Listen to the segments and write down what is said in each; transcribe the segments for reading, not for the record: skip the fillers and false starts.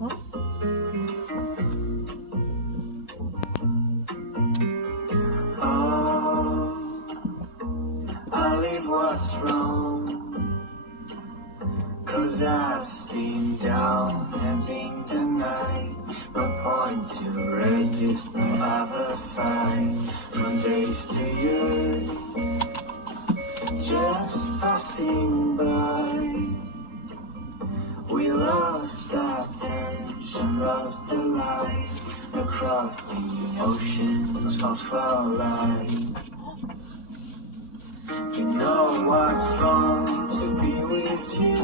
어? I'll leave what's wrong, 'cause I've seen down ending the night. No point to resist, no other fight. From days to years, just passing by. We lost our attention, lost the light across the oceans of our lives. You know what's wrong to be with you.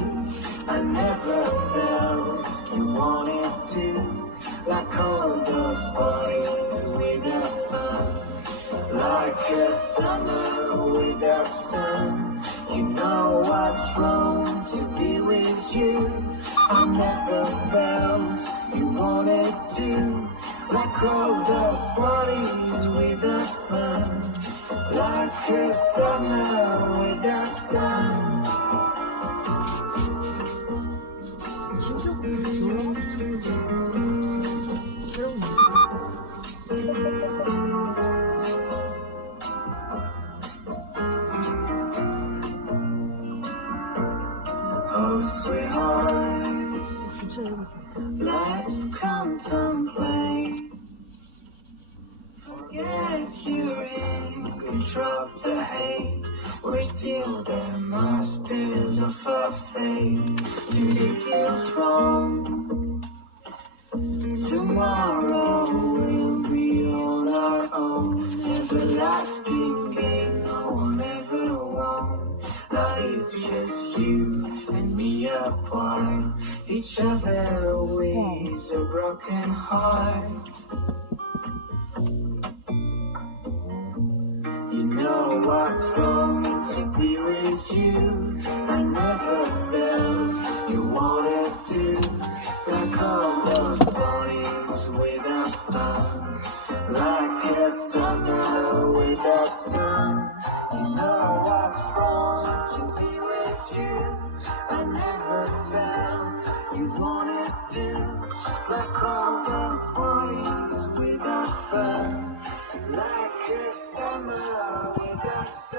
I never felt you wanted to. Like all those parties without fun, like a summer without sun. You know what's wrong to be with you. I never felt you wanted to. Like all those parties without fun, like a summer without sun. Oh, sweetheart, let's contemplate. Forget you're in control of the hate. We're still the masters of our fate. Today feels wrong. Tomorrow we'll be on our own. Everlasting game no one ever won. Now it's just you and me apart. Each other with a broken heart. You know what's wrong to be with you. I never felt you wanted to. Like all those parties without fun, like a summer without sun. You know what's wrong to be with you. I never felt you wanted to. Like all those parties without fun, like a summer without sun.